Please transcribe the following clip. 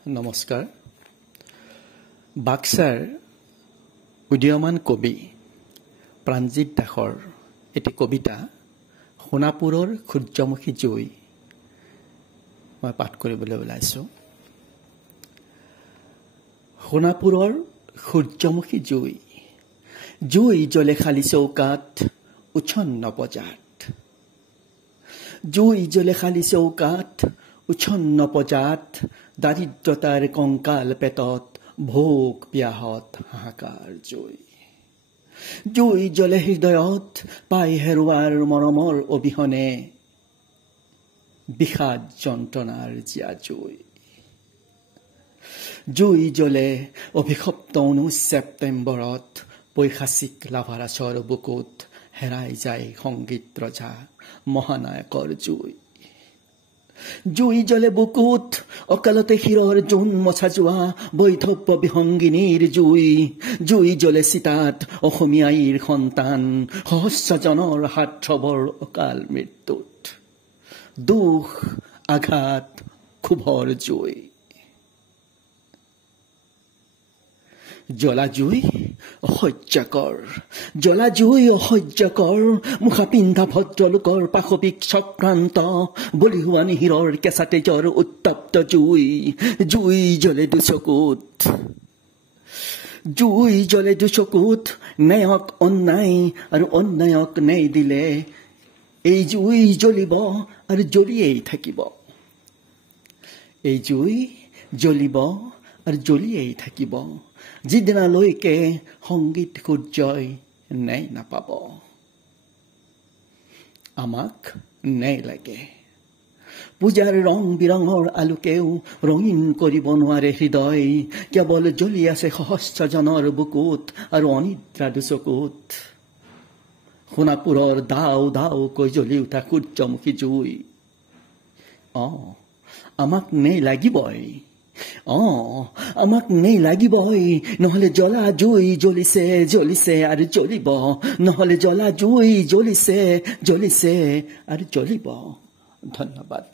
নমস্কাৰ। বাক্সাৰ উদীয়মান কবি প্ৰাণজিৎ দাসৰ এটি কবিতা সোণাপুৰৰ সূৰ্যমুখী জুই মই পাঠ কৰিবলৈ ওলাইছোঁ। সোণাপুৰৰ সূৰ্যমুখী জুই, জুই জ্বলে খালী চৌকাত উচ্ছন্ন পজাত। জুই জ্বলে খালী চৌকাত উচ্ছন্ন পজাত, দাৰিদ্ৰতাৰ কংকাল পেটত ভোক পিয়াহত হাহাকাৰ জুই। জুই জ্বলে হৃদয়ত পাই হেৰুৱাৰ মৰমৰ অবিহনে, বিষাদ যন্ত্ৰণাৰ জীয়া জুই। জুই জ্বলে অভিশপ্ত 19 ছেপ্টেম্বৰত পৈশাচিক লাভাৰাছৰ বুকুত হেৰাই যায় সংগীত ৰজা মহানায়কৰ জুই। জুই জ্বলে বুকুত অকালতে শিৰৰ জোন মছা যোৱা বৈধব্য বিহংগিনীৰ জুই। জুই জ্বলে চিতাত অসমীয়াইৰ সন্তান সহস্ৰজনৰ হাতথবৰ অকাল মৃত্যুত। দুখ আঘাত ক্ষোভৰ জুই। জ্বলা জুই অসহ্যকৰ, জ্বলা জুই অসহ্যকৰ, মুখা পিন্ধা ভদ্ৰলোকৰ পাশবিক চক্ৰান্ত, বলি হোৱা নিহিৰৰ কেঁচা তেজৰ উত্তপ্ত জুই। জুই জ্বলে দুচকুত, জুই জ্বলে দুচকুত, ন্যায়ক অন্যায় আৰু অন্যায়ক ন্যায় দিলে এই জুই জ্বলিব আৰু জ্বলিয়েই থাকিব। এই জুই জ্বলিব আৰু জ্বলিয়েই থাকিব যিদিনালৈকে সংগীত সূৰ্যই ন্যায় নাপাব। আমাক ন্যায় লাগে। পূজাৰ ৰং বিৰঙৰ আলোকেও ৰঙীন কৰিব নোৱাৰে হৃদয়, কেৱল জ্বলি আছে সহস্ৰজনৰ বুকুত আৰু অনিদ্ৰা দুচকুত। সোণাপুৰৰ দাও দাওকৈ জ্বলি উঠা সূৰ্যমুখী জুই। আমাক ন্যায় লাগিবই, আমাক ন্যায় লাগিবই, নহলে জ্বলা জুই জ্বলিছে জ্বলিছে আৰু জ্বলিব, নহলে জ্বলা জুই জ্বলিছে জ্বলিছে আৰু জ্বলিব। ধন্যবাদ।